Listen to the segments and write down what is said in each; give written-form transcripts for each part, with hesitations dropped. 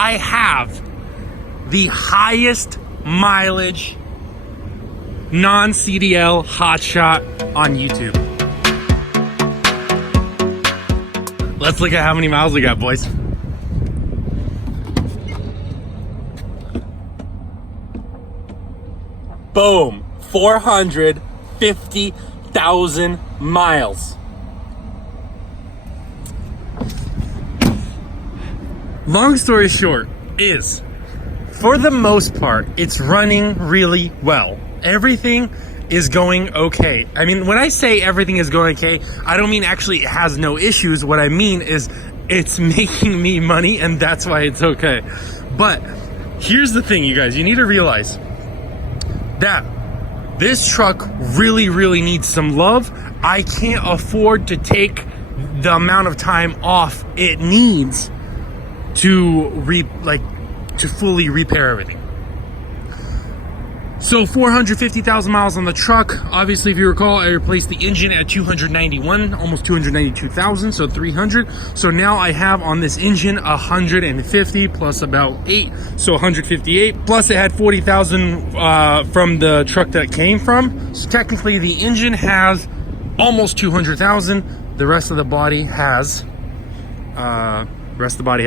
I have the highest mileage non-CDL hotshot on YouTube. Let's look at how many miles we got, boys. Boom, 450,000 miles. Long story short is, for the most part, it's running really well. Everything is going okay. I mean, when I say everything is going okay, I don't mean actually it has no issues. What I mean is it's making me money, and that's why it's okay. But here's the thing, you guys, you need to realize that this truck really, really needs some love. I can't afford to take the amount of time off it needs to fully repair everything. So 450,000 miles on the truck. Obviously, if you recall, I replaced the engine at 291, almost 292,000, so 300. So now I have on this engine 150 plus about 8, so 158. Plus it had 40,000 from the truck that it came from. So technically the engine has almost 200,000. The rest of the body has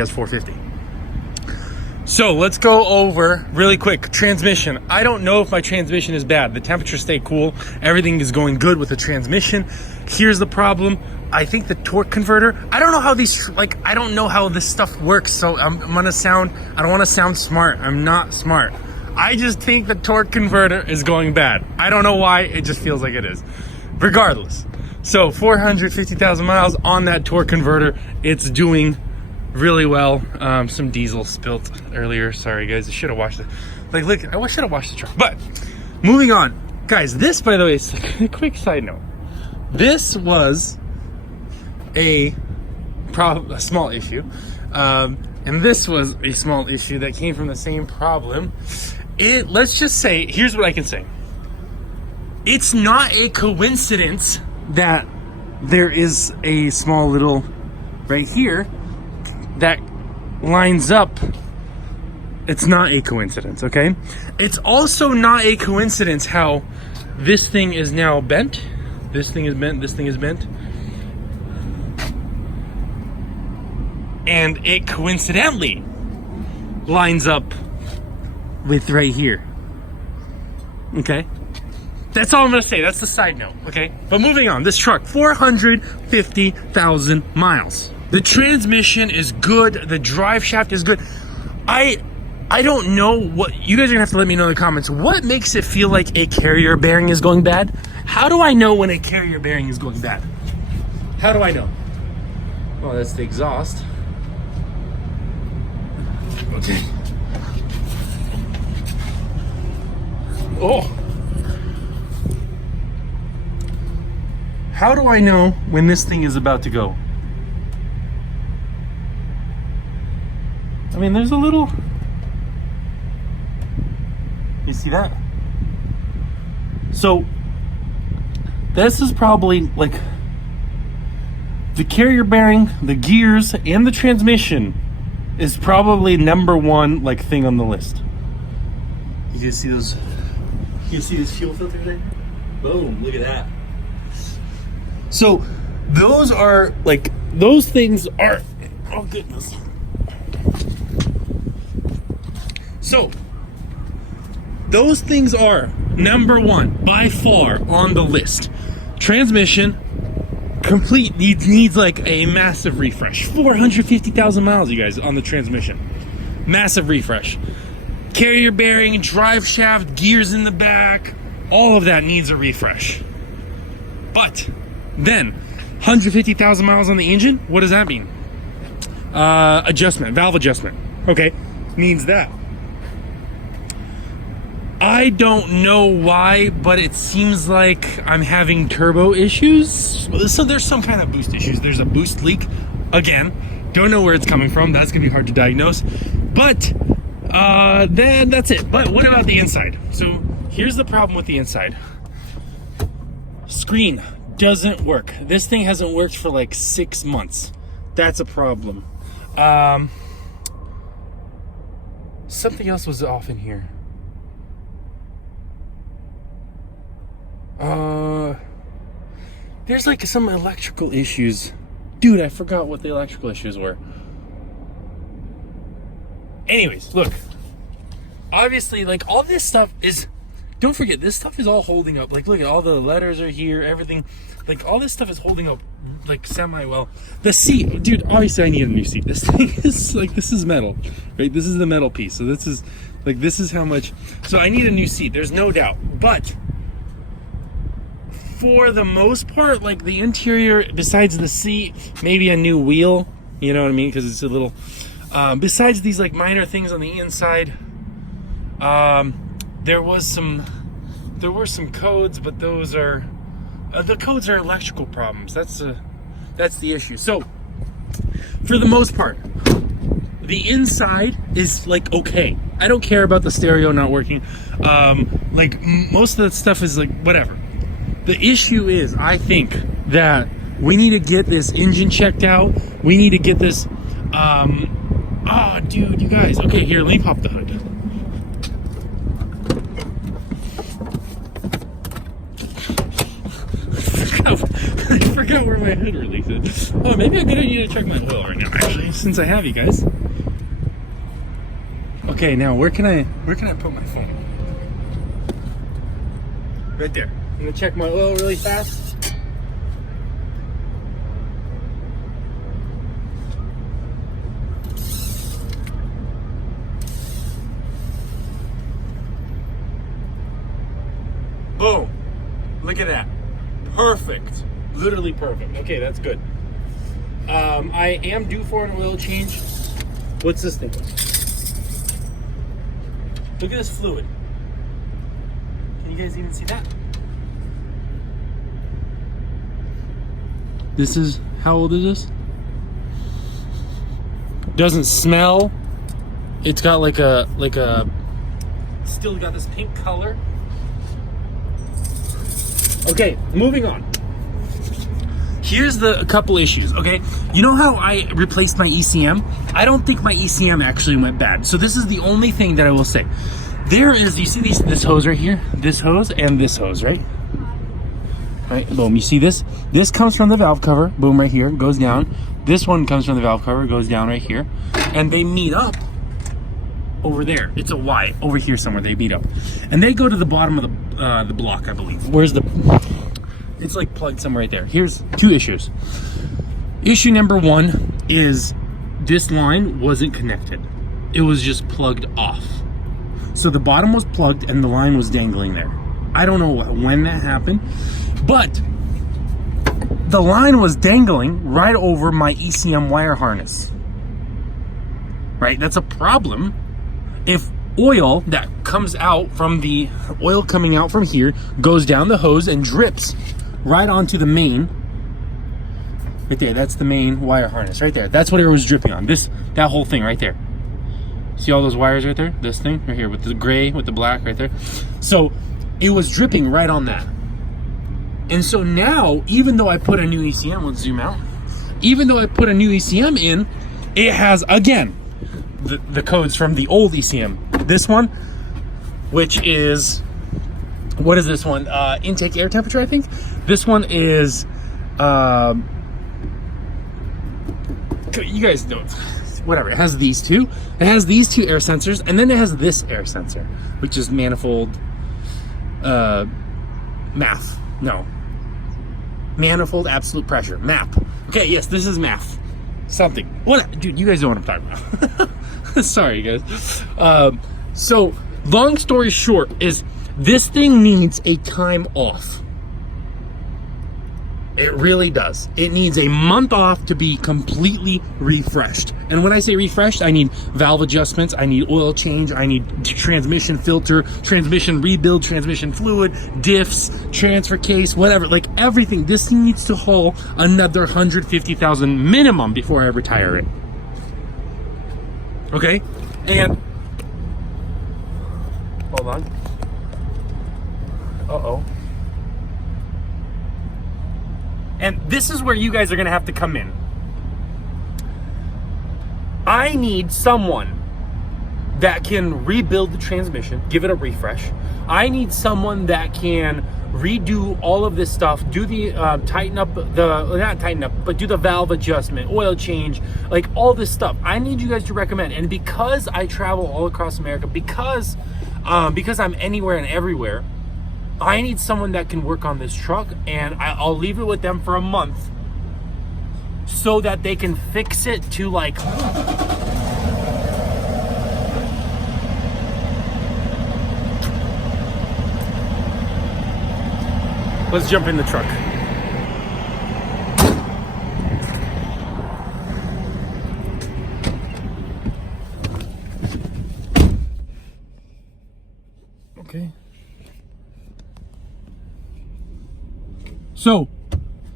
450. So let's go over really quick. Transmission. I don't know if my transmission is bad. The temperatures stay cool. Everything is going good with the transmission. Here's the problem. I think the torque converter, I don't know how I don't know how this stuff works. So I don't want to sound smart. I'm not smart. I just think the torque converter is going bad. I don't know why. It just feels like it is. Regardless. So 450,000 miles on that torque converter. It's doing really well. Some diesel spilt earlier. Sorry guys, I should have washed it. Look, I should have washed the truck. But moving on, guys. This, by the way, is a quick side note. This was a small issue, and this was a small issue that came from the same problem. Let's just say, here's what I can say. It's not a coincidence that there is a small little right here that lines up. It's not a coincidence, okay? It's also not a coincidence how this thing is now bent. This thing is bent, this thing is bent. And it coincidentally lines up with right here. Okay? That's all I'm gonna say. That's the side note, okay? But moving on, this truck, 450,000 miles. The transmission is good. The drive shaft is good. I don't know what, you guys are gonna have to let me know in the comments. What makes it feel like a carrier bearing is going bad? How do I know when a carrier bearing is going bad? How do I know? Well, that's the exhaust. Okay. Oh. How do I know when this thing is about to go? I mean, there's a little, you see that? So this is probably like the carrier bearing, the gears, and the transmission is probably number one thing on the list. You can see those, you see this fuel filter there? Boom, look at that. So those are those things are, oh goodness. So those things are number one by far on the list. Transmission complete needs a massive refresh. 450,000 miles, you guys, on the transmission. Massive refresh. Carrier bearing, drive shaft, gears in the back, all of that needs a refresh. But then 150,000 miles on the engine, what does that mean? Adjustment, valve adjustment. Okay, needs that. I don't know why, but it seems like I'm having turbo issues. So there's some kind of boost issues. There's a boost leak. Again, don't know where it's coming from. That's gonna be hard to diagnose. But then that's it. But what about the inside? So here's the problem with the inside. Screen doesn't work. This thing hasn't worked for 6 months. That's a problem. Something else was off in here. There's like some electrical issues. Dude, I forgot what the electrical issues were. Anyways, look. Obviously, like, all this stuff is... Don't forget, this stuff is all holding up. Like, look at all the letters are here, everything. Like, all this stuff is holding up, like, semi-well. The seat, dude, obviously I need a new seat. This thing is, like, this is metal, right? This is the metal piece. So this is, like, this is how much... So I need a new seat, there's no doubt. But... for the most part, like, the interior, besides the seat, maybe a new wheel, you know what I mean? Because it's a little... besides these, like, minor things on the inside... there were some codes, but those are the codes are electrical problems. That's the issue. So for the most part, the inside is like okay. I don't care about the stereo not working. Like most of that stuff is like whatever. The issue is, I think that we need to get this engine checked out. We need to get this. Oh, dude, you guys. Okay, here, let me pop the hood. I forgot where my hood release is. Oh, maybe I'm gonna need to check my oil right now, actually, since I have you guys. Okay, now where can I put my phone? Right there. I'm gonna check my oil really fast. Boom. Look at that. Perfect. Literally perfect. Okay, that's good. I am due for an oil change. What's this thing? Look at this fluid. Can you guys even see that? This is, how old is this? Doesn't smell. It's got like a, still got this pink color. Okay, moving on. Here's a couple issues, okay? You know how I replaced my ECM? I don't think my ECM actually went bad. So this is the only thing that I will say. There is, you see this hose right here? This hose and this hose, right? Right, boom, you see this? This comes from the valve cover, boom, right here, goes down. This one comes from the valve cover, goes down right here. And they meet up over there. It's a Y, over here somewhere they meet up. And they go to the bottom of the block, I believe. Where's the... It's like plugged somewhere right there. Here's two issues. Issue number one is this line wasn't connected. It was just plugged off. So the bottom was plugged and the line was dangling there. I don't know when that happened, but the line was dangling right over my ECM wire harness. Right? That's a problem. If oil that comes out from the oil coming out from here goes down the hose and drips right onto the main right there, that's the main wire harness right there. That's what it was dripping on. That whole thing right there. See all those wires right there? This thing right here with the gray with the black right there. So it was dripping right on that. And so now, even though I put a new ECM, let's zoom out. Even though I put a new ECM in, it has again the codes from the old ECM. This one, which is, what is this one? Intake air temperature, I think. This one is, you guys know, whatever. It has these two. It has these two air sensors, and then it has this air sensor, which is manifold, manifold absolute pressure, MAP. Okay, yes, this is MAF. Something. What? Dude, you guys know what I'm talking about. Sorry, guys. So, long story short is this thing needs a time off. It really does. It needs a month off to be completely refreshed. And when I say refreshed, I need valve adjustments, I need oil change, I need transmission filter, transmission rebuild, transmission fluid, diffs, transfer case, whatever. Like everything. This thing needs to haul another 150,000 minimum before I retire it. Okay? And hold on. Uh-oh. And this is where you guys are gonna have to come in. I need someone that can rebuild the transmission, give it a refresh. I need someone that can redo all of this stuff, do the tighten up the, not tighten up, but do the valve adjustment, oil change, like all this stuff. I need you guys to recommend. And because I travel all across America, because I'm anywhere and everywhere, I need someone that can work on this truck, and I'll leave it with them for a month so that they can fix it to like, let's jump in the truck. Okay. So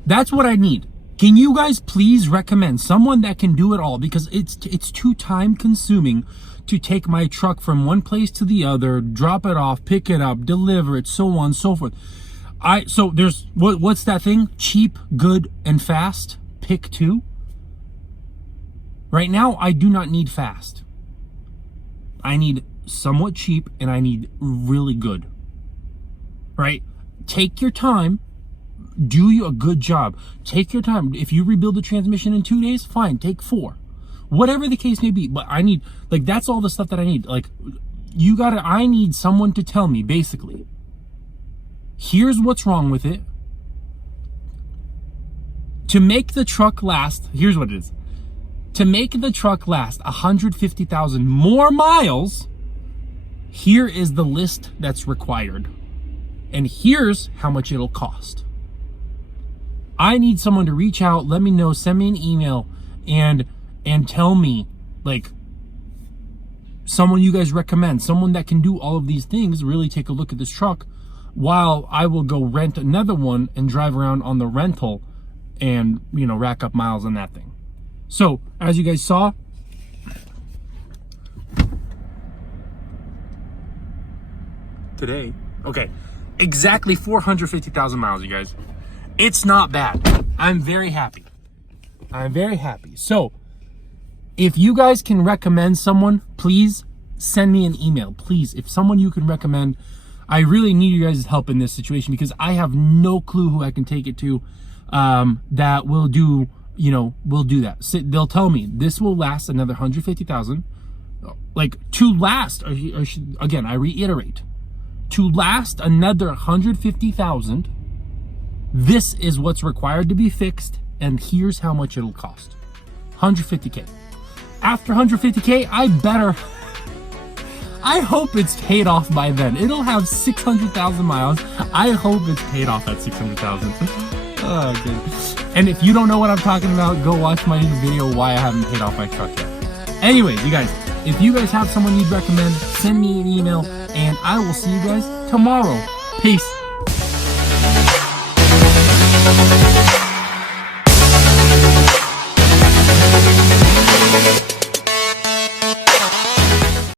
that's what I need. Can you guys please recommend someone that can do it all? Because it's too time consuming to take my truck from one place to the other, drop it off, pick it up, deliver it, so on and so forth. So there's, what's that thing? Cheap, good, and fast. Pick two. Right now, I do not need fast. I need somewhat cheap, and I need really good. Right? Take your time. Do you a good job. Take your time. If you rebuild the transmission in 2 days, fine, take 4. Whatever the case may be. But I need, like, that's all the stuff that I need. Like, I need someone to tell me, basically, here's what's wrong with it. To make the truck last, here's what it is. To make the truck last 150,000 more miles, here is the list that's required. And here's how much it'll cost. I need someone to reach out, let me know, send me an email, and tell me, like, someone you guys recommend, someone that can do all of these things, really take a look at this truck, while I will go rent another one and drive around on the rental and, you know, rack up miles on that thing. So, as you guys saw, today, okay, exactly 450,000 miles, you guys. It's not bad. I'm very happy. I'm very happy. So, if you guys can recommend someone, please send me an email. Please, if someone you can recommend, I really need you guys' help in this situation, because I have no clue who I can take it to that will do, you know, will do that. So they'll tell me this will last another 150,000. Like, to last, again, I reiterate, to last another 150,000, this is what's required to be fixed, and here's how much it'll cost. 150K. After 150K, I hope it's paid off by then. It'll have 600,000 miles. I hope it's paid off at 600,000. Oh, goodness. And if you don't know what I'm talking about, go watch my video why I haven't paid off my truck yet. Anyways, you guys, if you guys have someone you'd recommend, send me an email, and I will see you guys tomorrow. Peace.